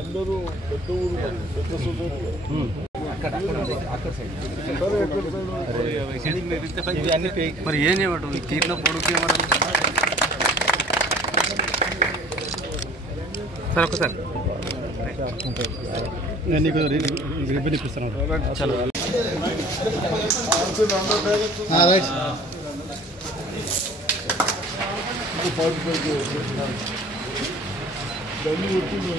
అందరూ పెద్ద ఊరు పెద్ద సొసైటీ మరి ఏం చేయమంటావు తీర్లో పొడుగు సార్ ఒకసారి నేను నీకు రిబ్బన్ ఇప్పిస్తాను చలో రైట్ దాన్ని వచ్చి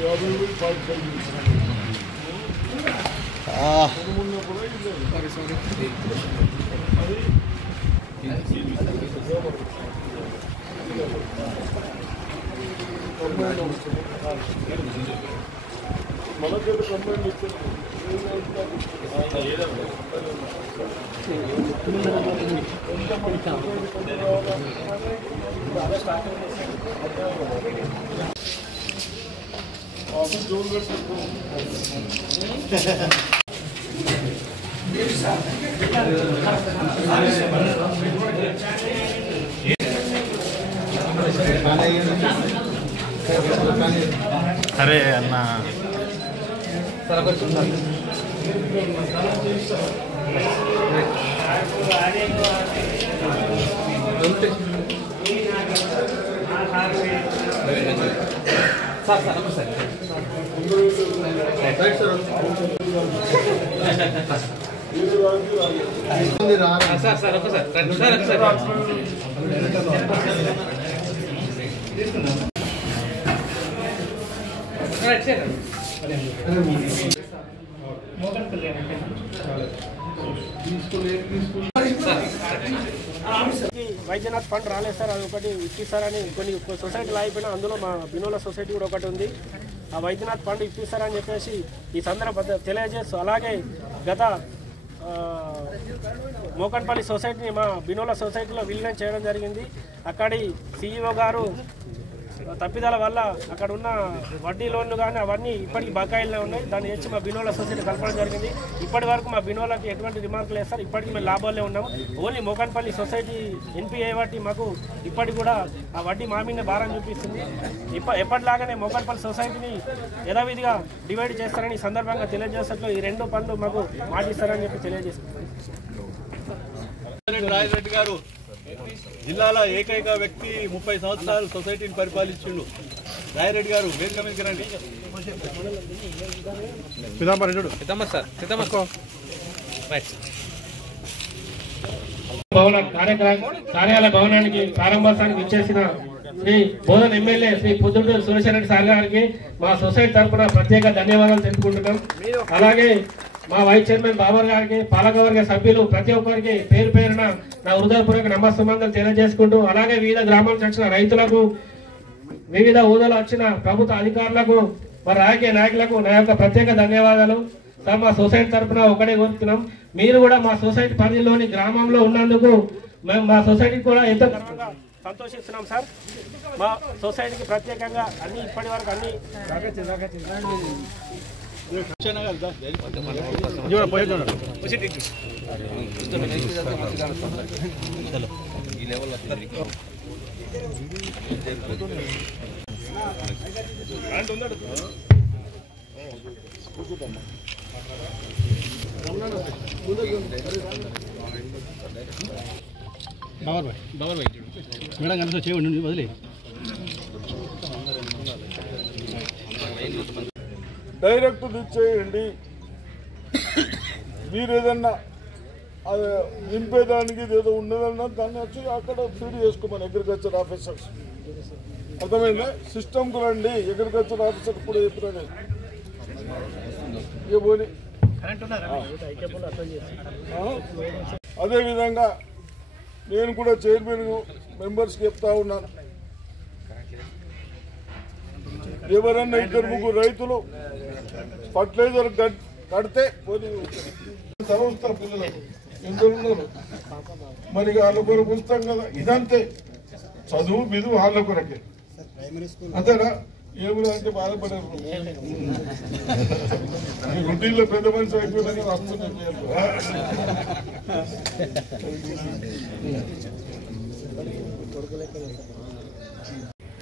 アレやな。వైద్యనాథ్ ఫండ్ రాలేదు సార్, అది ఒకటి ఇప్పిస్తారని కొన్ని సొసైటీలు అయిపోయినా అందులో మా బినోల సొసైటీ కూడా ఒకటి ఉంది. ఆ వైద్యనాథ్ ఫండ్ ఇప్పిస్తారని చెప్పేసి ఈ సందర్భంగా తెలియజేస్తూ, అలాగే గత మోకన్పల్లి సొసైటీని మా బినోల సొసైటీలో విలీనం చేయడం జరిగింది. అక్కడి సిఇఓ గారు తప్పిదాల వల్ల అక్కడ ఉన్న వడ్డీ లోన్లు కానీ అవన్నీ ఇప్పటికి బకాయిల్లో ఉన్నాయి. దాన్ని తెచ్చి మా బినోల సొసైటీ కలపడం జరిగింది. ఇప్పటి వరకు మా బినోలకి ఎటువంటి రిమార్కులు వేస్తారు, ఇప్పటికి మేము లాభాల్లో ఉన్నాము. ఓన్లీ మోకన్పల్లి సొసైటీ ఎన్పిఐ బట్టి మాకు ఇప్పటికి కూడా ఆ వడ్డీ మా మీద భారం చూపిస్తుంది. ఎప్పటిలాగానే మోకన్పల్లి సొసైటీని యథావిధిగా డివైడ్ చేస్తారని ఈ సందర్భంగా తెలియజేసేట్లు ఈ రెండు పనులు మాకు మాటిస్తారని చెప్పి తెలియజేస్తున్నాం. రాజరెడ్డి గారు జిల్లాలో ఏకైక వ్యక్తి 30 సంవత్సరాలు సొసైటీని పరిపాలించిండు. రాయరెడ్డి గారు వేదిక మీదకి రండి. కార్యాలయ భవనానికి ప్రారంభోత్సవానికి ఇచ్చేసిన శ్రీ బోధన ఎమ్మెల్యే శ్రీ పొద్దుటూరు సురేశ్వరరెడ్డి సార్ గారికి మా సొసైటీ తరఫున ప్రత్యేక ధన్యవాదాలు తెలుపుకుంటున్నాం. అలాగే మా వైస్ చైర్మన్ బాబర్ గారికి, పాలకవర్గ సభ్యులు ప్రతి ఒక్కరికి పేరు పేరున నా హృదయపూర్వక నమస్సుమందలు తెలియజేసుకుంటూ, అలాగే వివిధ గ్రామాల నుంచి వచ్చిన రైతులకు, వివిధ హోదాలో వచ్చిన ప్రభుత్వ అధికారులకు, మరి రాజకీయ నాయకులకు నా యొక్క ప్రత్యేక ధన్యవాదాలు. సార్ మా సొసైటీ తరఫున ఒకటే కోరుతున్నాం, మీరు కూడా మా సొసైటీ పరిధిలోని గ్రామంలో ఉన్నందుకు మేము మా సొసైటీకి కూడా ఎంతో సంతోషిస్తున్నాం సార్. మా సొసైటీకి ప్రత్యేకంగా అన్ని ఇప్పటి వరకు అన్ని మేడం కనుక చేయండి వదిలే. డైరెక్ట్ ఇచ్చేయండి. మీరు ఏదన్నా అది నింపేదానికి ఏదో ఉన్నదన్నా దాన్ని వచ్చి అక్కడ ఫీడ్ చేసుకోమని అగ్రికల్చర్ ఆఫీసర్స్. అర్థమైందా? సిస్టమ్కు రండి. అగ్రికల్చర్ ఆఫీసర్ కూడా చెప్పినా ఇక పోనీ అదేవిధంగా నేను కూడా చైర్మన్ మెంబర్స్కి చెప్తా ఉన్నాను, ఎవరన్నా 2-3 రైతులు ఫర్టిలైజర్ కడితే సంస్థ పిల్లలకు ఎందరు ఉన్నారు, మరి వాళ్ళ కొరకు పుస్తకం కదా. ఇదంతే చదువు బిదు వాళ్ళ కొరకే, అంతేనా? ఏమిరా అంటే బాధపడారు. రొటీన్లో పెద్ద మనిషి అయిపోయినా వస్తున్నాయి.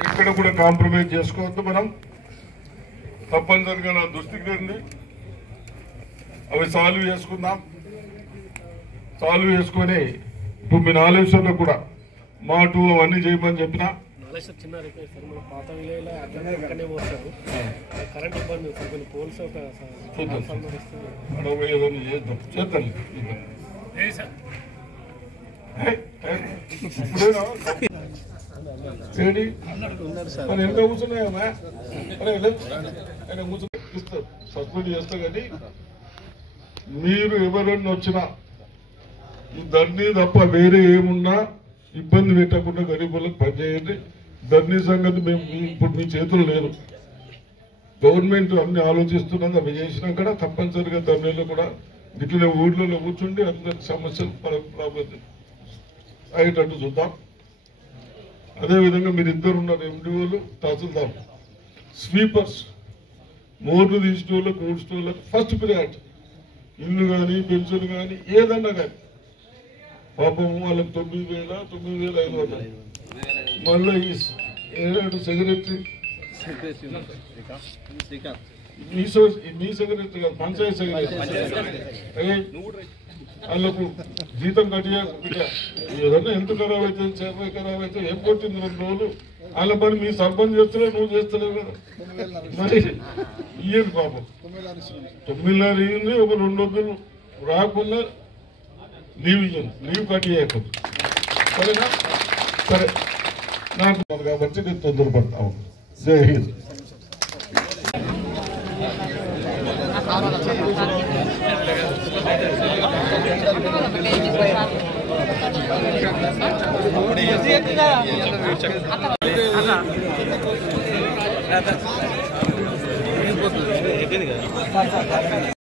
ఇక్కడ కూడా కాంప్రమైజ్ చేసుకోవద్దు. మనం తప్పనిసరిగా నా దృష్టికి రండి, అవి సాల్వ్ చేసుకుందాం. సాల్వ్ చేసుకొని ఇప్పుడు మీ ఆలోచనలో కూడా మాటు అవన్నీ చేయమని చెప్పినా చిన్న రిక్వెస్ట్ సార్, మన పాత విలేజ్లో అక్కడనే పోస్తారు, కరెంట్ ఇబ్బంది సార్, కొన్ని పోల్స్ ఒక చేద్దాం. ఎంత కూర్చున్నాయమ్మా, కూర్చున్నారు సస్పెండ్ చేస్తా. కానీ మీరు ఎవరన్నా వచ్చినా ఈ ధర్నీ తప్ప వేరే ఏమున్నా ఇబ్బంది పెట్టకుండా గరీబులకు పనిచేయండి. ధర్నీ సంగతి మేము ఇప్పుడు మీ చేతులు లేదు, గవర్నమెంట్ అన్ని ఆలోచిస్తున్నాం. అవి చేసినాక కూడా తప్పనిసరిగా ధర్నీలో కూడా ఇట్లనే ఊళ్ళలో కూర్చుండి అందరికి సమస్యలు ప్రాబ్లం అయ్యేటట్టు చూద్దాం. అదేవిధంగా మీరు ఇద్దరు ఉన్నారు, ఎండిఓలు, తహసీల్దార్, స్వీపర్స్, మోర్లు తీసిన వాళ్ళకు, ఊడ్చిన వాళ్ళకు ఫస్ట్ ప్రియారిటీ. ఇల్లు కానీ పెన్షన్ కానీ ఏదన్నా కానీ పాపం వాళ్ళకి 9,500. మళ్ళీ ఏడాడు సెక్రటరీ, మీ సెక్రటరీ కాదు, పంచాయతీ సెక్రటరీ, వాళ్ళకు జీతం కట్టియా. ఏదన్నా ఎంత ఖరాబ్ అవుతుంది, చేప ఖరాబ్ అయితే ఏం కొట్టింది 2 రోజులు వాళ్ళ పని మీ సర్పంచ్ చేస్తలేవు, నువ్వు చేస్తలేవు కదా. మరి ఇయ్యదు పాపం. 9,500 ఇయ్యింది, ఒక 2 రోజులు రాకుండా లీవ్ ఇయ్యండి, లీవ్ కట్టియకూడదు, సరేనా? సరే, నాకు కాబట్టి నేను తొందరపడతాను. జై హింద్.